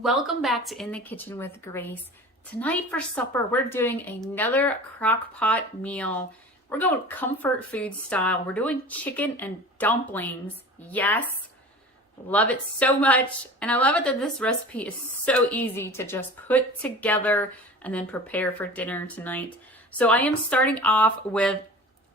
Welcome back to In the Kitchen with Grace. Tonight for supper, we're doing another crock pot meal. We're going comfort food style. We're doing chicken and dumplings. Yes, love it so much. And I love it that this recipe is so easy to just put together and then prepare for dinner tonight. So I am starting off with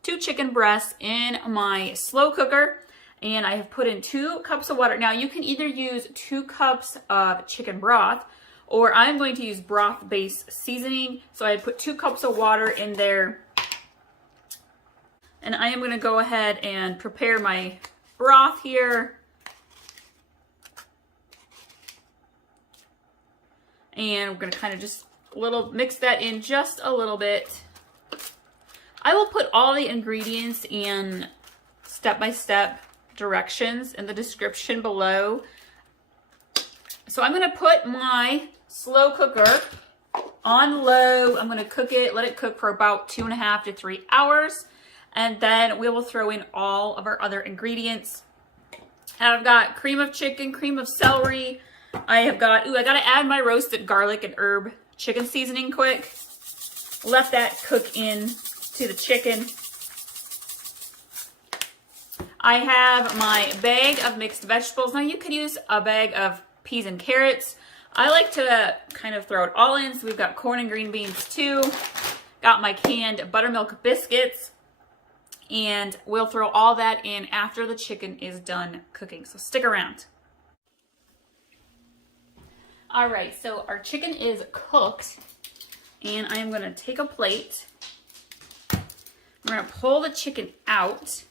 2 chicken breasts in my slow cooker. And I have put in 2 cups of water. Now you can either use 2 cups of chicken broth, or I'm going to use broth-based seasoning. So I put 2 cups of water in there. And I am going to go ahead and prepare my broth here. And we're going to kind of just mix that in just a little bit. I will put all the ingredients in step-by-step directions in the description below. So I'm going to put my slow cooker on low. I'm going to cook it, let it cook for about 2.5 to 3 hours. And then we will throw in all of our other ingredients. And I've got cream of chicken, cream of celery. I got to add my roasted garlic and herb chicken seasoning quick. Let that cook in to the chicken. I have my bag of mixed vegetables. Now you could use a bag of peas and carrots. I like to kind of throw it all in. So we've got corn and green beans too. Got my canned buttermilk biscuits. And we'll throw all that in after the chicken is done cooking. So stick around. All right, so our chicken is cooked. And I am going to take a plate. We're going to pull the chicken out.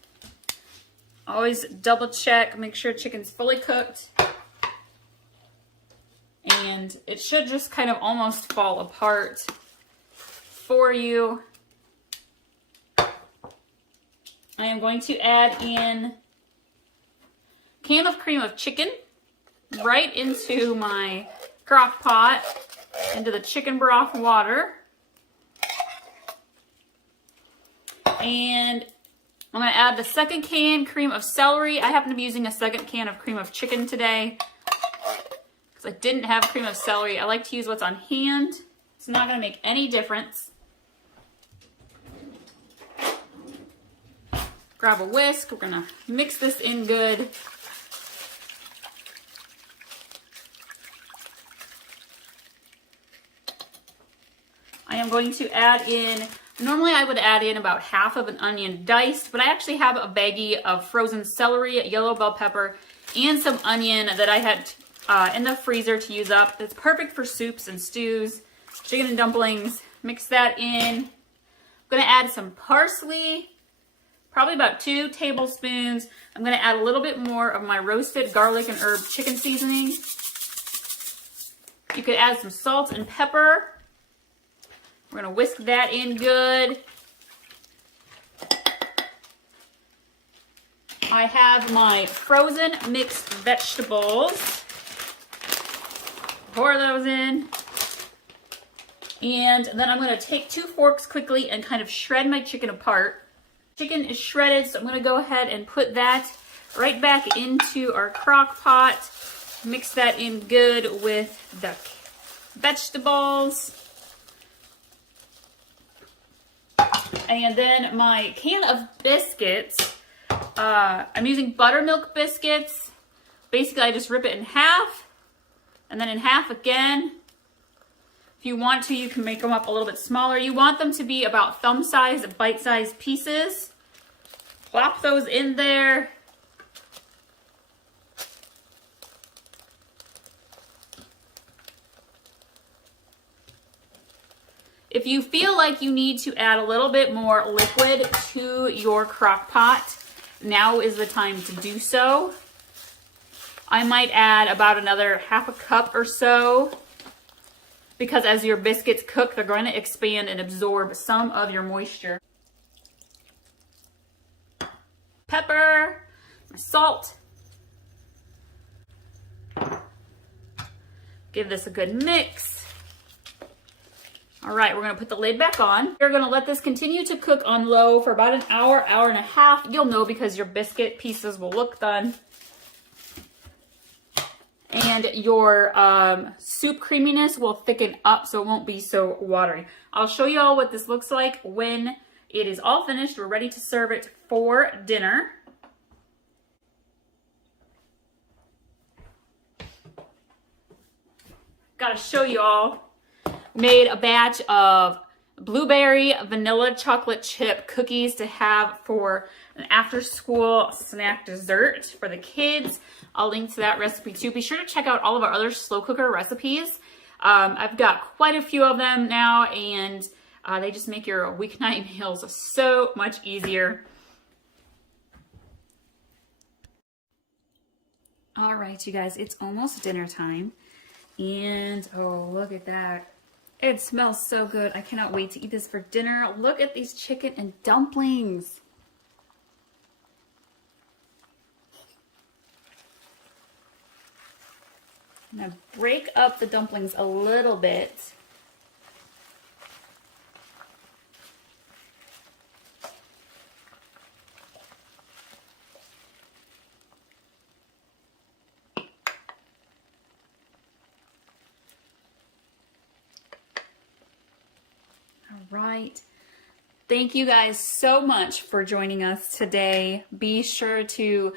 Always double check, make sure chicken's fully cooked. And it should just kind of almost fall apart for you. I am going to add in a can of cream of chicken right into my crock pot, into the chicken broth water. And I'm going to add the second can cream of celery. I happen to be using a second can of cream of chicken today because I didn't have cream of celery. I like to use what's on hand. It's not going to make any difference. Grab a whisk. We're going to mix this in good. I am going to add in, normally I would add in about half of an onion diced, but I actually have a baggie of frozen celery, yellow bell pepper, and some onion that I had in the freezer to use up. It's perfect for soups and stews, chicken and dumplings. Mix that in. I'm going to add some parsley, probably about 2 tablespoons. I'm going to add a little bit more of my roasted garlic and herb chicken seasoning. You could add some salt and pepper. We're going to whisk that in good. I have my frozen mixed vegetables. Pour those in. And then I'm going to take 2 forks quickly and kind of shred my chicken apart. Chicken is shredded, so I'm going to go ahead and put that right back into our crock pot. Mix that in good with the vegetables. And then my can of biscuits, I'm using buttermilk biscuits. Basically, I just rip it in half and then in half again. If you want to, you can make them up a little bit smaller. You want them to be about thumb-sized, bite-sized pieces. Plop those in there. If you feel like you need to add a little bit more liquid to your crock pot, now is the time to do so. I might add about another half a cup or so, because as your biscuits cook, they're going to expand and absorb some of your moisture. Pepper, salt. Give this a good mix. All right, we're going to put the lid back on. You're going to let this continue to cook on low for about an hour, hour and a half. You'll know because your biscuit pieces will look done. and your soup creaminess will thicken up so it won't be so watery. I'll show you all what this looks like when it is all finished. We're ready to serve it for dinner. Gotta show you all. Made a batch of blueberry vanilla chocolate chip cookies to have for an after school snack dessert for the kids. I'll link to that recipe too. Be sure to check out all of our other slow cooker recipes. I've got quite a few of them now, and they just make your weeknight meals so much easier. All right, you guys, it's almost dinner time. And oh, look at that. It smells so good. I cannot wait to eat this for dinner. Look at these chicken and dumplings. I'm gonna break up the dumplings a little bit. Right. Thank you guys so much for joining us today. Be sure to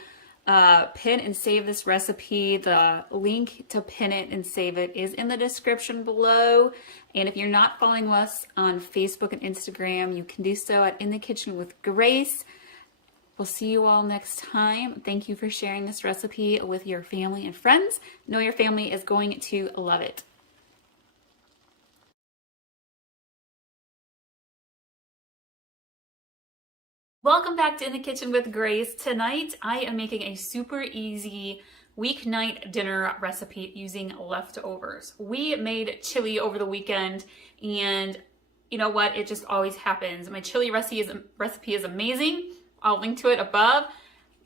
pin and save this recipe. The link to pin it and save it is in the description below. And if you're not following us on Facebook and Instagram, you can do so at In the Kitchen with Grace. We'll see you all next time. Thank you for sharing this recipe with your family and friends. Know your family is going to love it. Welcome back to In the Kitchen with Grace. Tonight I am making a super easy weeknight dinner recipe using leftovers. We made chili over the weekend, and you know what? It just always happens. My chili recipe is amazing. I'll link to it above,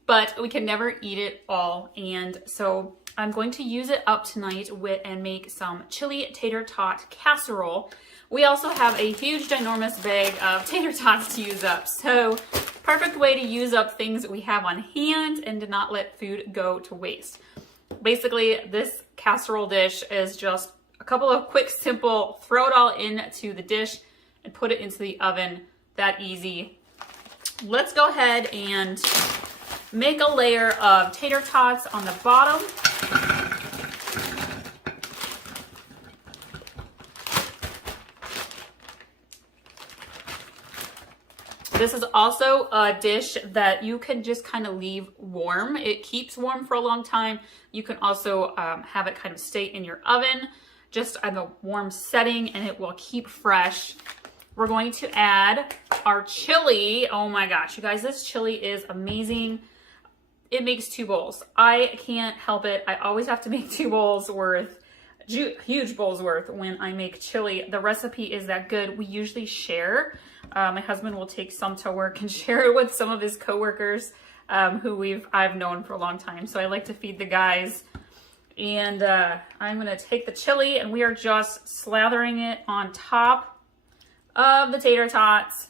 but we can never eat it all. And so I'm going to use it up tonight and make some chili tater tot casserole. We also have a huge, ginormous bag of tater tots to use up. So perfect way to use up things that we have on hand and to not let food go to waste. Basically, this casserole dish is just a couple of quick, simple, throw it all into the dish and put it into the oven. That easy. Let's go ahead and make a layer of tater tots on the bottom. This is also a dish that you can just kind of leave warm. It keeps warm for a long time. You can also have it kind of stay in your oven just at a warm setting, and it will keep fresh. We're going to add our chili. Oh my gosh, you guys, this chili is amazing. It makes 2 bowls. I can't help it. I always have to make 2 bowls worth, huge bowls worth when I make chili. The recipe is that good. We usually share. My husband will take some to work and share it with some of his coworkers who I've known for a long time. So I like to feed the guys. And I'm gonna take the chili, and we are just slathering it on top of the tater tots.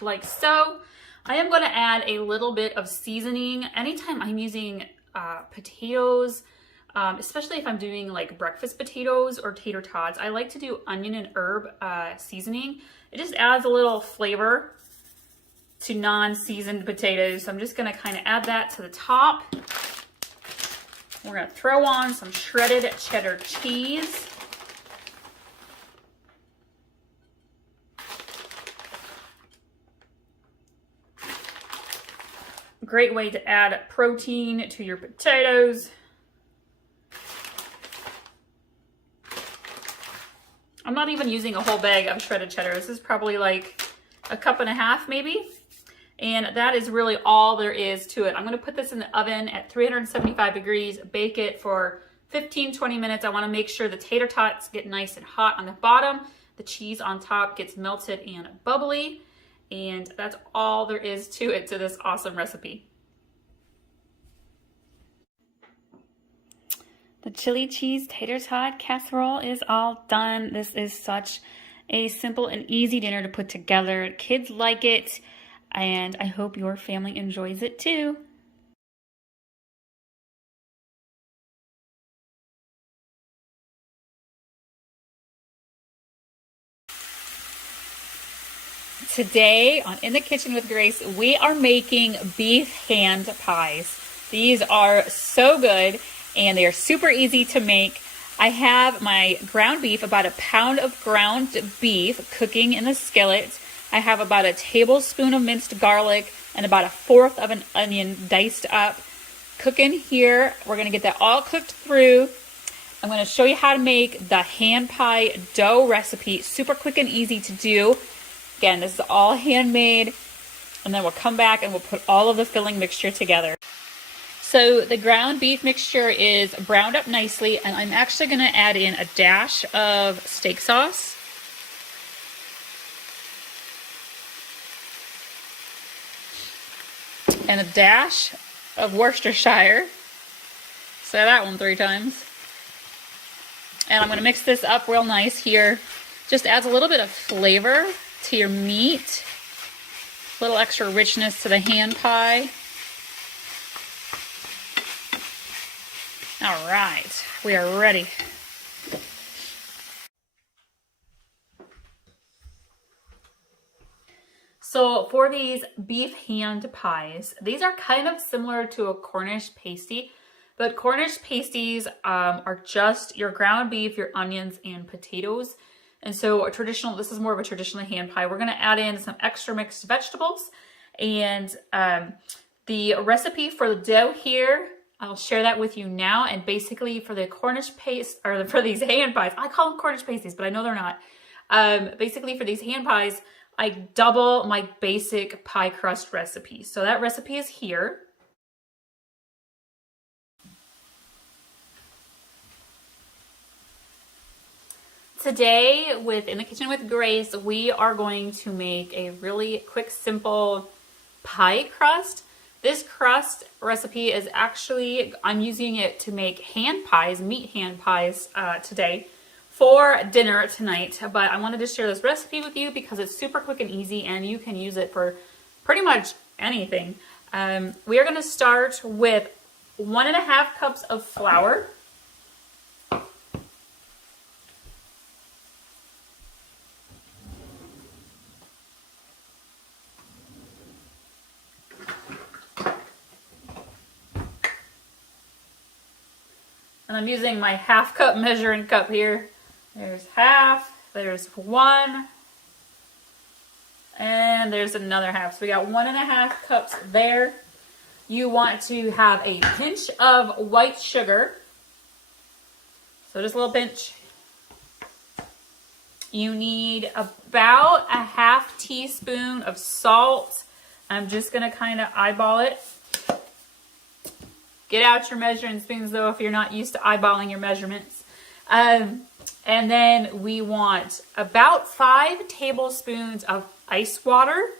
Like so. I am going to add a little bit of seasoning. Anytime I'm using potatoes, especially if I'm doing like breakfast potatoes or tater tots, I like to do onion and herb seasoning. It just adds a little flavor to non-seasoned potatoes. So I'm just going to kind of add that to the top. We're going to throw on some shredded cheddar cheese. Great way to add protein to your potatoes. I'm not even using a whole bag of shredded cheddar. This is probably like a cup and a half maybe. And that is really all there is to it. I'm gonna put this in the oven at 375 degrees, bake it for 15-20 minutes. I wanna make sure the tater tots get nice and hot on the bottom. The cheese on top gets melted and bubbly. And that's all there is to it, to this awesome recipe. The chili cheese tater tot casserole is all done. This is such a simple and easy dinner to put together. Kids like it, and I hope your family enjoys it too. Today on In the Kitchen with Grace, we are making beef hand pies. These are so good and they are super easy to make. I have my ground beef, about a pound of ground beef cooking in the skillet. I have about a tablespoon of minced garlic and about a fourth of an onion diced up. Cooking here, we're gonna get that all cooked through. I'm gonna show you how to make the hand pie dough recipe. Super quick and easy to do. Again, this is all handmade, and then we'll come back and we'll put all of the filling mixture together. So the ground beef mixture is browned up nicely, and I'm actually going to add in a dash of steak sauce. And a dash of Worcestershire. Say that one 3 times. And I'm going to mix this up real nice here. Just adds a little bit of flavor to your meat, a little extra richness to the hand pie. All right, we are ready. So for these beef hand pies, these are kind of similar to a Cornish pasty, but Cornish pasties are just your ground beef, your onions, and potatoes. And so this is more of a traditional hand pie. We're going to add in some extra mixed vegetables. And the recipe for the dough here, I'll share that with you now. And basically for the Cornish paste, or for these hand pies, I call them Cornish pasties, but I know they're not. Basically for these hand pies, I double my basic pie crust recipe. So that recipe is here. Today, In the Kitchen with Grace, we are going to make a really quick, simple pie crust. This crust recipe is actually, I'm using it to make hand pies, meat hand pies today for dinner tonight. But I wanted to share this recipe with you because it's super quick and easy and you can use it for pretty much anything. We are going to start with 1.5 cups of flour. And I'm using my 1/2 cup measuring cup here. There's half, there's 1, and there's another half. So we got 1.5 cups there. You want to have a pinch of white sugar. So just a little pinch. You need about a 1/2 teaspoon of salt. I'm just gonna kind of eyeball it. Get out your measuring spoons though if you're not used to eyeballing your measurements. And then we want about 5 tablespoons of ice water.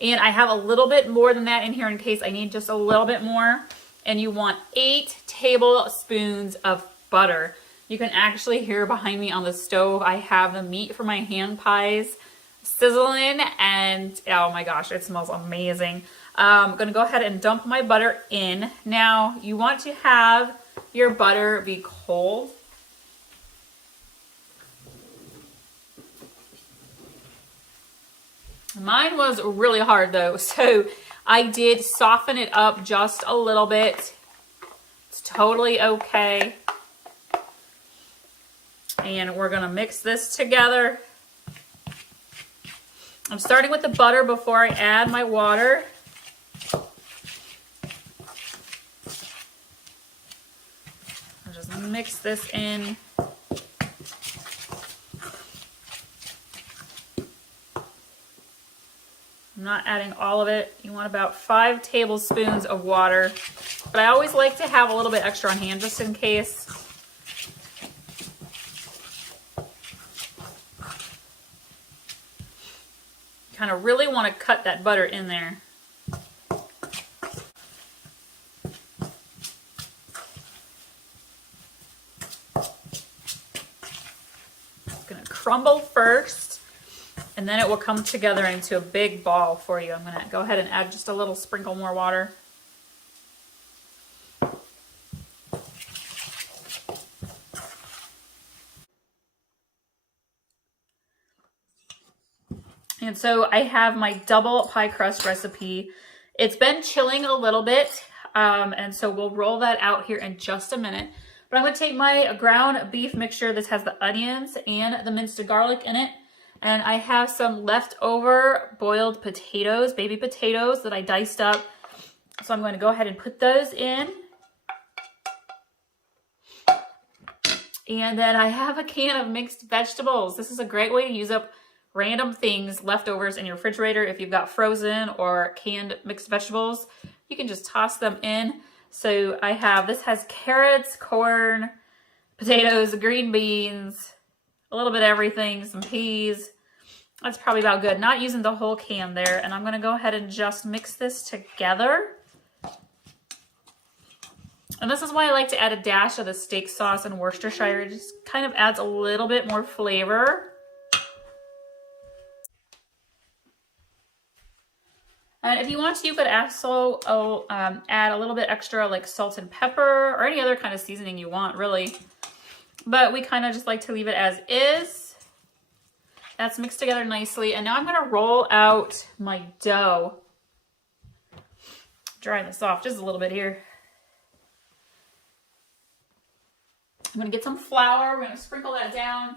And I have a little bit more than that in here in case I need just a little bit more. And you want 8 tablespoons of butter. You can actually hear behind me on the stove, I have the meat for my hand pies sizzling, and oh my gosh, it smells amazing. I'm gonna go ahead and dump my butter in. Now, you want to have your butter be cold. Mine was really hard though, so I did soften it up just a little bit. It's totally okay. And we're gonna mix this together. I'm starting with the butter before I add my water. I'll just mix this in. I'm not adding all of it. You want about 5 tablespoons of water. But I always like to have a little bit extra on hand just in case. Kind of really want to cut that butter in there. It's going to crumble first. And then it will come together into a big ball for you. I'm gonna go ahead and add just a little sprinkle more water. And so I have my double pie crust recipe. It's been chilling a little bit, and so we'll roll that out here in just a minute. But I'm gonna take my ground beef mixture. This has the onions and the minced garlic in it. And I have some leftover boiled potatoes, baby potatoes that I diced up. So I'm going to go ahead and put those in. And then I have a can of mixed vegetables. This is a great way to use up random things, leftovers in your refrigerator. If you've got frozen or canned mixed vegetables, you can just toss them in. So this has carrots, corn, potatoes, green beans, a little bit of everything, some peas. That's probably about good. Not using the whole can there. And I'm going to go ahead and just mix this together. And this is why I like to add a dash of the steak sauce and Worcestershire. It just kind of adds a little bit more flavor. And if you want to, you could also add a little bit extra like salt and pepper or any other kind of seasoning you want, really. But we kind of just like to leave it as is. That's mixed together nicely. And now I'm going to roll out my dough. Dry this off just a little bit here. I'm going to get some flour. We're going to sprinkle that down.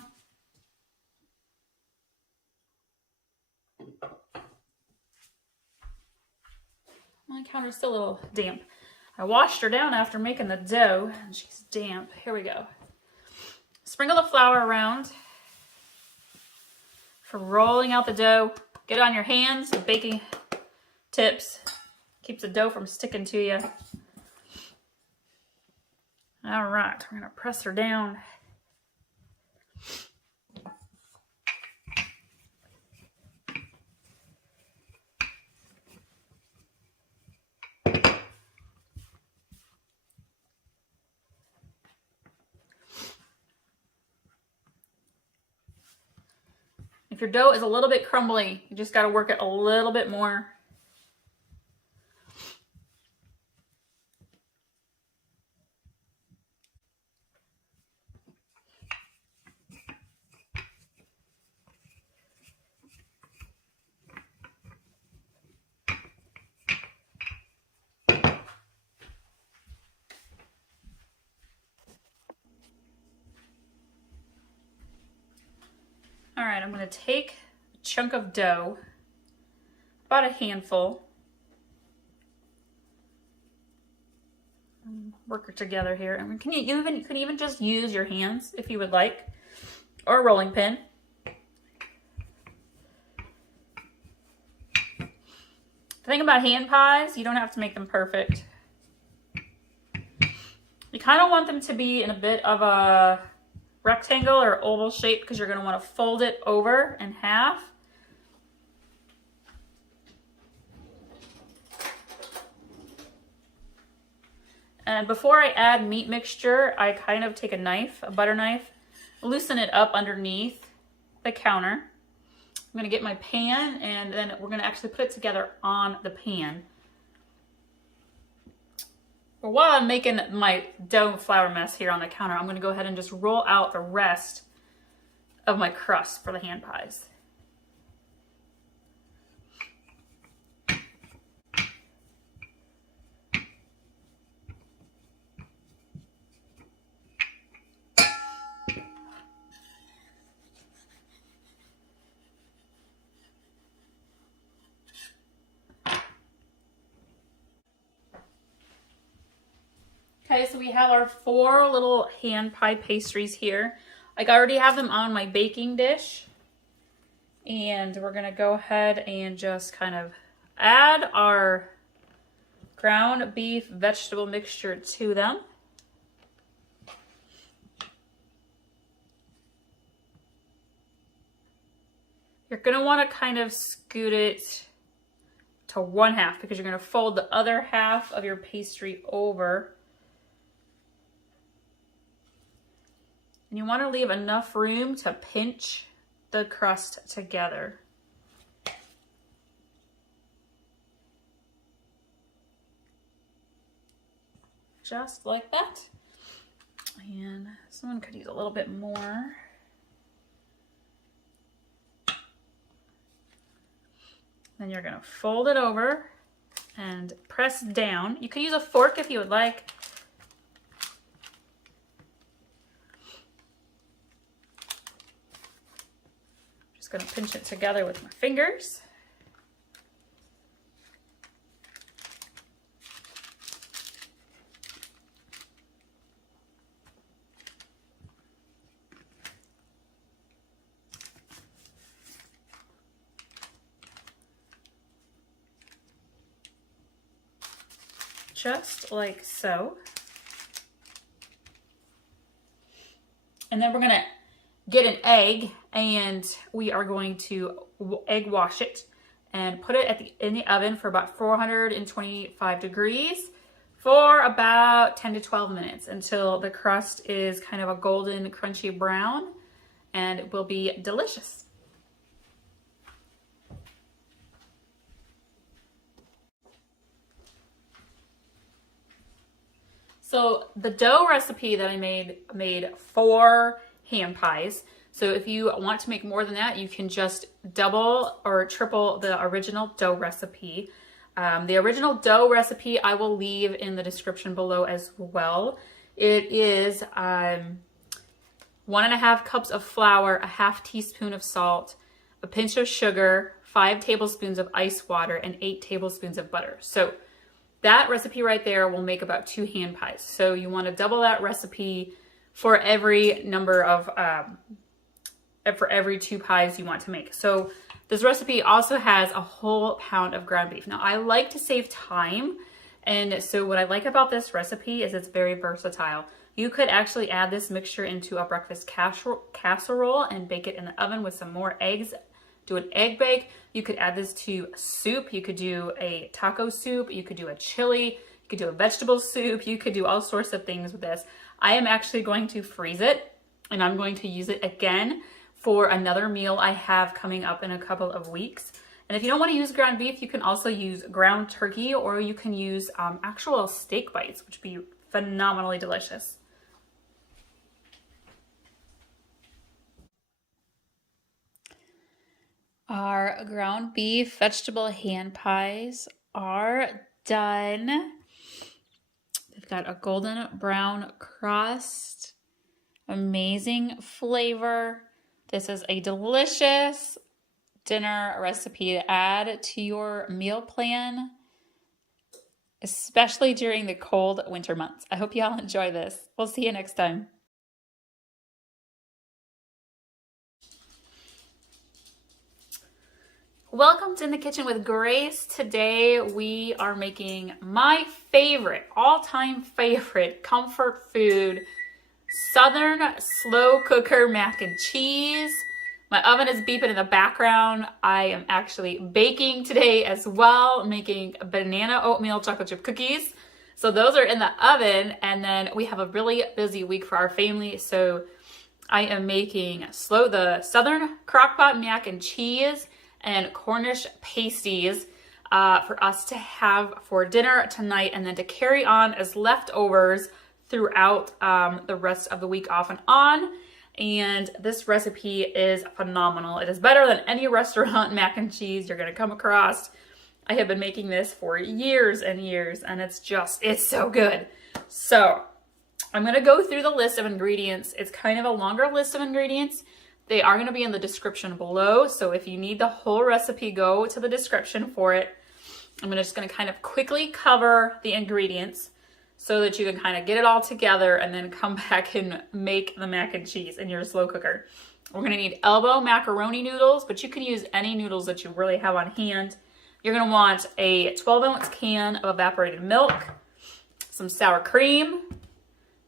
My counter's still a little damp. I washed her down after making the dough and she's damp. Here we go. Sprinkle the flour around for rolling out the dough. Get it on your hands with baking tips. Keeps the dough from sticking to you. All right, we're gonna press her down. If your dough is a little bit crumbly, you just got to work it a little bit more. All right, I'm going to take a chunk of dough, about a handful, work it together here. And you can even just use your hands if you would like, or a rolling pin. The thing about hand pies, you don't have to make them perfect. You kind of want them to be in a bit of a rectangle or oval shape because you're going to want to fold it over in half. And before I add meat mixture, I kind of take a knife, a butter knife, loosen it up underneath the counter. I'm going to get my pan and then we're going to actually put it together on the pan. But while I'm making my dough flour mess here on the counter, I'm going to go ahead and just roll out the rest of my crust for the hand pies. Okay, so we have our 4 little hand pie pastries here. I already have them on my baking dish. And we're going to go ahead and just kind of add our ground beef vegetable mixture to them. You're going to want to kind of scoot it to 1/2 because you're going to fold the other half of your pastry over. And you want to leave enough room to pinch the crust together. just like that. And someone could use a little bit more. Then you're gonna fold it over and press down. You could use a fork if you would like. Just gonna pinch it together with my fingers. Just like so. And then we're gonna get an egg and we are going to egg wash it and put it in the oven for about 425 degrees for about 10 to 12 minutes until the crust is kind of a golden, crunchy brown, and it will be delicious. So the dough recipe that I made 4 hand pies. So if you want to make more than that, you can just double or triple the original dough recipe. The original dough recipe I will leave in the description below as well. It is 1.5 cups of flour, a 1/2 teaspoon of salt, a pinch of sugar, 5 tablespoons of ice water, and 8 tablespoons of butter. So that recipe right there will make about 2 hand pies. So you want to double that recipe for every number of, for every 2 pies you want to make. So this recipe also has a whole pound of ground beef. Now I like to save time. And so what I like about this recipe is it's very versatile. You could actually add this mixture into a breakfast casserole and bake it in the oven with some more eggs. Do an egg bake. You could add this to soup. You could do a taco soup. You could do a chili. You could do a vegetable soup. You could do all sorts of things with this. I am actually going to freeze it and I'm going to use it again for another meal I have coming up in a couple of weeks. And if you don't want to use ground beef, you can also use ground turkey, or you can use actual steak bites, which would be phenomenally delicious. Our ground beef vegetable hand pies are done. They've got a golden brown crust, amazing flavor. This is a delicious dinner recipe to add to your meal plan, especially during the cold winter months. I hope y'all enjoy this. We'll see you next time. Welcome to In the Kitchen with Grace. Today we are making my favorite, all-time favorite comfort food, Southern slow cooker mac and cheese. My oven is beeping in the background. I am actually baking today as well, making banana oatmeal chocolate chip cookies. So those are in the oven, and then we have a really busy week for our family. So I am making the Southern crockpot mac and cheese and Cornish pasties for us to have for dinner tonight, and then to carry on as leftovers throughout the rest of the week off and on. And this recipe is phenomenal. It is better than any restaurant mac and cheese you're gonna come across. I have been making this for years and years, and it's so good. So I'm gonna go through the list of ingredients. It's kind of a longer list of ingredients. They are gonna be in the description below. So if you need the whole recipe, go to the description for it. I'm just gonna kind of quickly cover the ingredients so that you can kind of get it all together and then come back and make the mac and cheese in your slow cooker. We're gonna need elbow macaroni noodles, but you can use any noodles that you really have on hand. You're gonna want a 12-ounce can of evaporated milk, some sour cream,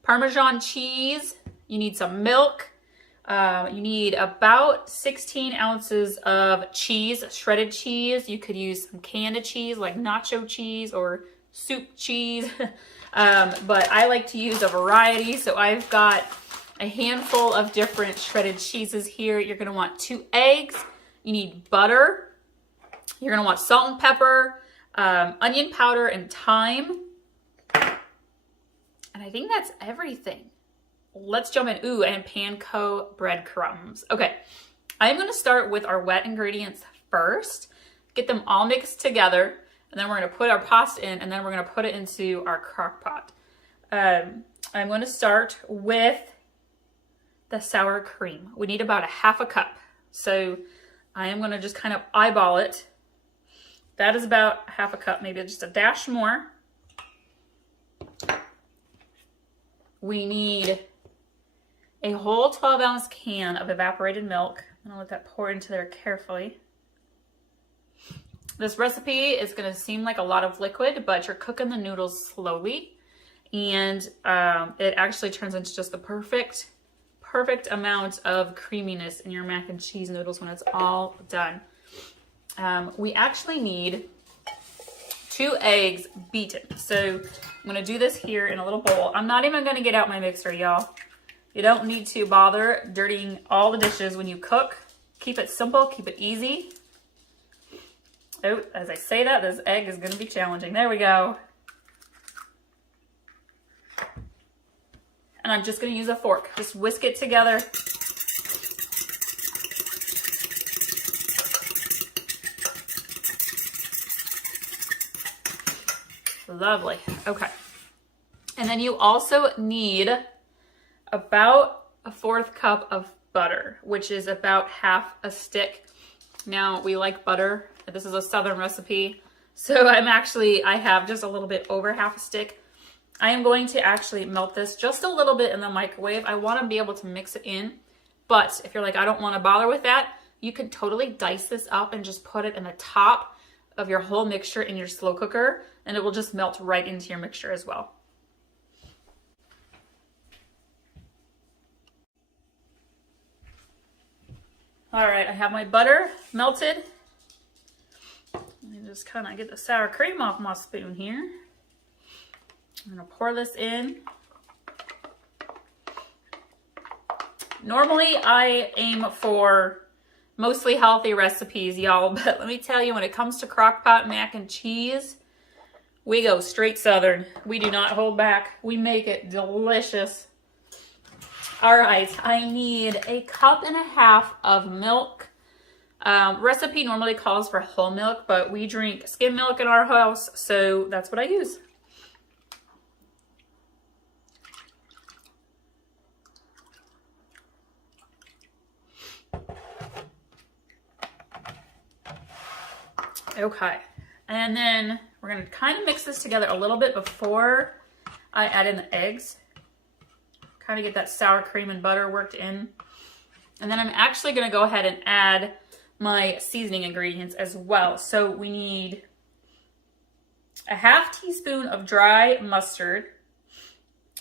Parmesan cheese. You need some milk. You need about 16 ounces of cheese, shredded cheese. You could use some canned cheese like nacho cheese or soup cheese. But I like to use a variety. So I've got a handful of different shredded cheeses here. You're going to want 2 eggs. You need butter. You're going to want salt and pepper, onion powder, and thyme. And I think that's everything. Let's jump in. Ooh, and panko breadcrumbs. Okay, I'm gonna start with our wet ingredients first, get them all mixed together, and then we're gonna put our pasta in, and then we're gonna put it into our crock pot. I'm gonna start with the sour cream. We need about a half a cup. So I am gonna just kind of eyeball it. That is about half a cup, maybe just a dash more. We need a whole 12-ounce can of evaporated milk. I'm gonna let that pour into there carefully. This recipe is gonna seem like a lot of liquid, but you're cooking the noodles slowly, and it actually turns into just the perfect amount of creaminess in your mac and cheese noodles when it's all done. We actually need 2 eggs beaten. So I'm gonna do this here in a little bowl. I'm not even gonna get out my mixer, y'all. You don't need to bother dirtying all the dishes when you cook. Keep it simple, keep it easy. Oh, as I say that, this egg is gonna be challenging. There we go. And I'm just gonna use a fork. Just whisk it together. Lovely, okay. And then you also need about a 1/4 cup of butter, which is about half a stick. Now, we like butter. This is a Southern recipe. So I have just a little bit over half a stick. I am going to actually melt this just a little bit in the microwave. I want to be able to mix it in. But if you're like, I don't want to bother with that, you can totally dice this up and just put it in the top of your whole mixture in your slow cooker, and it will just melt right into your mixture as well. All right, I have my butter melted. Let me just kind of get the sour cream off my spoon here. I'm gonna pour this in. Normally I aim for mostly healthy recipes, y'all, but let me tell you, when it comes to crock-pot mac and cheese, we go straight Southern. We do not hold back. We make it delicious. All right, I need a 1.5 cups of milk. Recipe normally calls for whole milk, but we drink skim milk in our house, so that's what I use. Okay, and then we're gonna kind of mix this together a little bit before I add in the eggs. Kind of get that sour cream and butter worked in. And then I'm actually gonna go ahead and add my seasoning ingredients as well. So we need a 1/2 teaspoon of dry mustard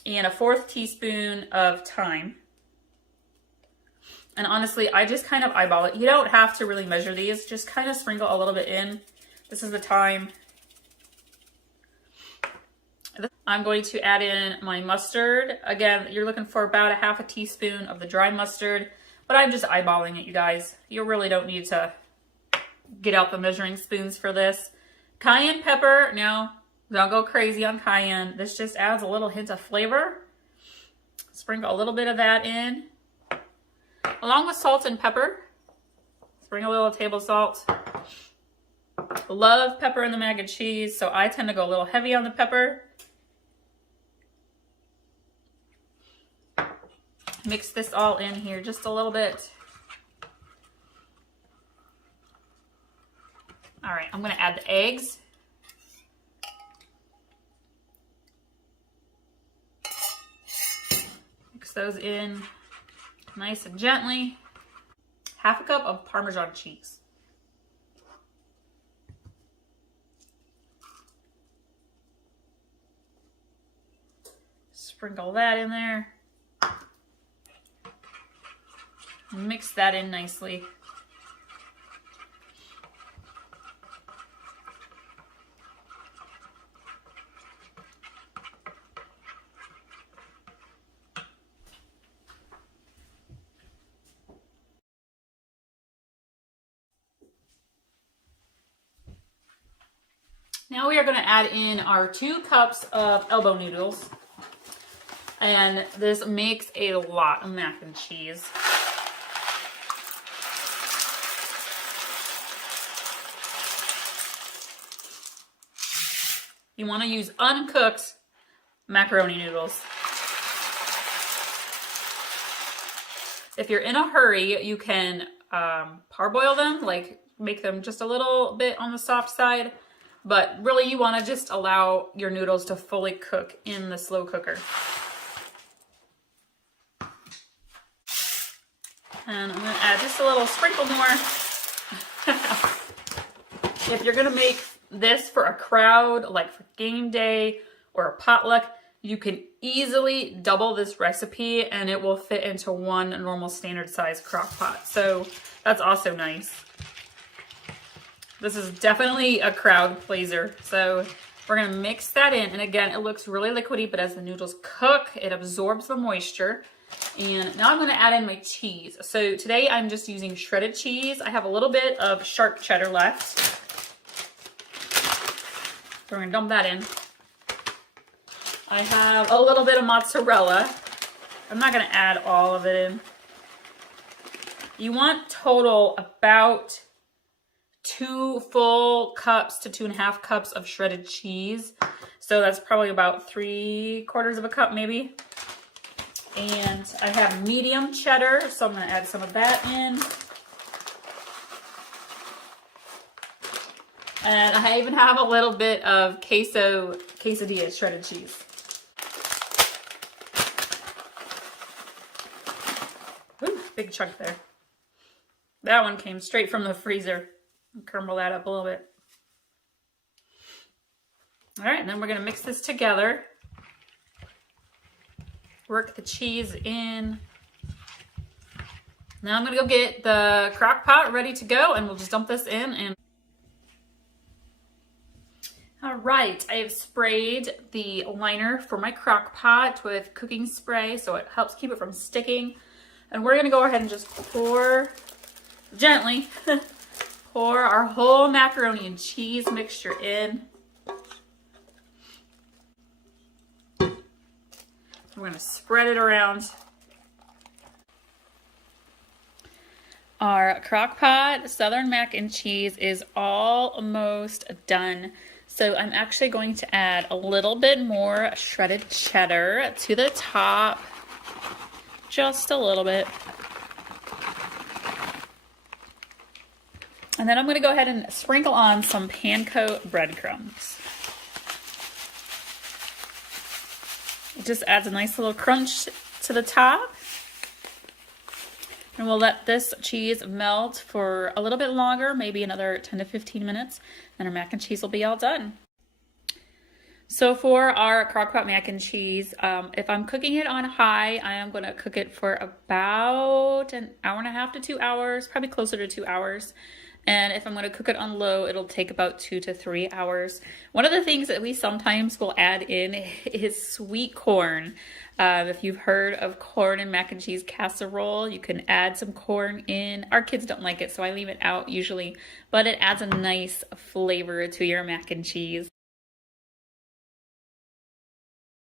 and a 1/4 teaspoon of thyme. And honestly, I just kind of eyeball it. You don't have to really measure these, just kind of sprinkle a little bit in. This is the thyme. I'm going to add in my mustard. Again, you're looking for about a 1/2 teaspoon of the dry mustard, but I'm just eyeballing it, you guys. You really don't need to get out the measuring spoons for this. Cayenne pepper, now don't go crazy on cayenne. This just adds a little hint of flavor. Sprinkle a little bit of that in, along with salt and pepper. Sprinkle a little table salt. Love pepper in the mac and cheese, so I tend to go a little heavy on the pepper. Mix this all in here just a little bit. All right, I'm gonna add the eggs. Mix those in nice and gently. 1/2 cup of Parmesan cheese. Sprinkle that in there. Mix that in nicely. Now we are going to add in our 2 cups of elbow noodles. And this makes a lot of mac and cheese. You want to use uncooked macaroni noodles. If you're in a hurry, you can parboil them, like make them just a little bit on the soft side. But really you want to just allow your noodles to fully cook in the slow cooker. And I'm going to add just a little sprinkle more. If you're going to make this for a crowd, like for game day or a potluck, you can easily double this recipe and it will fit into one normal standard size crock pot. So that's also nice. This is definitely a crowd pleaser. So we're gonna mix that in. And again, it looks really liquidy, but as the noodles cook, it absorbs the moisture. And now I'm gonna add in my cheese. So today I'm just using shredded cheese. I have a little bit of sharp cheddar left. So we're gonna dump that in. I have a little bit of mozzarella. I'm not gonna add all of it in. You want total about 2 full cups to 2.5 cups of shredded cheese. So that's probably about 3/4 of a cup maybe. And I have medium cheddar, so I'm gonna add some of that in. And I even have a little bit of quesadilla shredded cheese. Ooh, big chunk there. That one came straight from the freezer. Crumble that up a little bit. All right, and then we're gonna mix this together. Work the cheese in. Now I'm gonna go get the crock pot ready to go and we'll just dump this in. And all right, I have sprayed the liner for my crock pot with cooking spray so it helps keep it from sticking. And we're gonna go ahead and just pour gently pour our whole macaroni and cheese mixture in. We're going to spread it around. Our crock pot Southern mac and cheese is almost done. So I'm actually going to add a little bit more shredded cheddar to the top. Just a little bit. And then I'm going to go ahead and sprinkle on some panko breadcrumbs. It just adds a nice little crunch to the top. And we'll let this cheese melt for a little bit longer, maybe another 10 to 15 minutes, and our mac and cheese will be all done. So for our crock-pot mac and cheese, if I'm cooking it on high, I am going to cook it for about an hour and a half to 2 hours, probably closer to 2 hours. And if I'm going to cook it on low, it'll take about 2 to 3 hours. One of the things that we sometimes will add in is sweet corn. If you've heard of corn and mac and cheese casserole, you can add some corn in. Our kids don't like it, so I leave it out usually, but it adds a nice flavor to your mac and cheese.